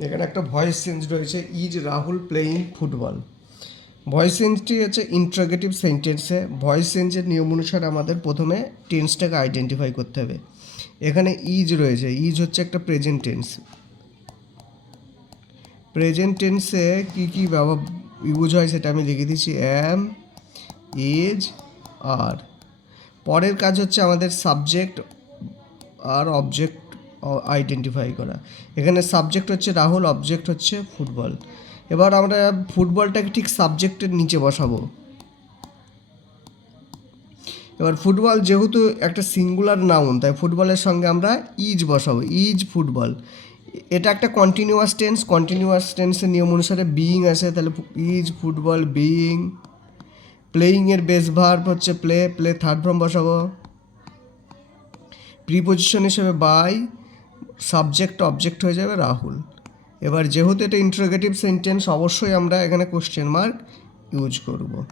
এখানে একটা voice change রয়েছে, is Rahul playing football. Voice চেঞ্জটি হচ্ছে ইন্ট্রোগেটিভ সেন্টেন্সে। ভয়েস চেঞ্জের নিয়ম অনুসারে আমাদের প্রথমে টেন্সটাকে আইডেন্টিফাই করতে হবে। এখানে ইজ রয়েছে, ইজ হচ্ছে একটা প্রেজেন্ট টেন্স। প্রেজেন্ট টেন্সে কী কী ইউজ হয় সেটা আমি লিখে দিচ্ছি, অ্যাম, ইজ, আর। পরের কাজ হচ্ছে আমাদের সাবজেক্ট আর অবজেক্ট আইডেন্টিফাই করা। এখানে সাবজেক্ট হচ্ছে রাহুল, অবজেক্ট হচ্ছে ফুটবল। এবার আমরা ফুটবলটাকে ঠিক সাবজেক্টের নিচে বসাবো। এবার ফুটবল যেহেতু একটা সিঙ্গুলার নাউন, তাই ফুটবলের সঙ্গে আমরা ইজ বসাবো, ইজ ফুটবল। এটা একটা কন্টিনিউয়াস টেন্স, কন্টিনিউয়াস টেন্সের নিয়ম অনুসারে বিইং আসে, তাহলে ইজ ফুটবল বিইং। প্লেয়িংয়ের বেস ভার্ব হচ্ছে প্লে, প্লে থার্ড ফর্ম বসাবো। প্রিপোজিশন হিসেবে বাই, সাবজেক্ট অবজেক্ট হয়ে যাবে রাহুল। এবার যেহেতু এটা ইন্টারোগেটিভ সেন্টেন্স, অবশ্যই আমরা এখানে কোশ্চেন মার্ক ইউজ করব।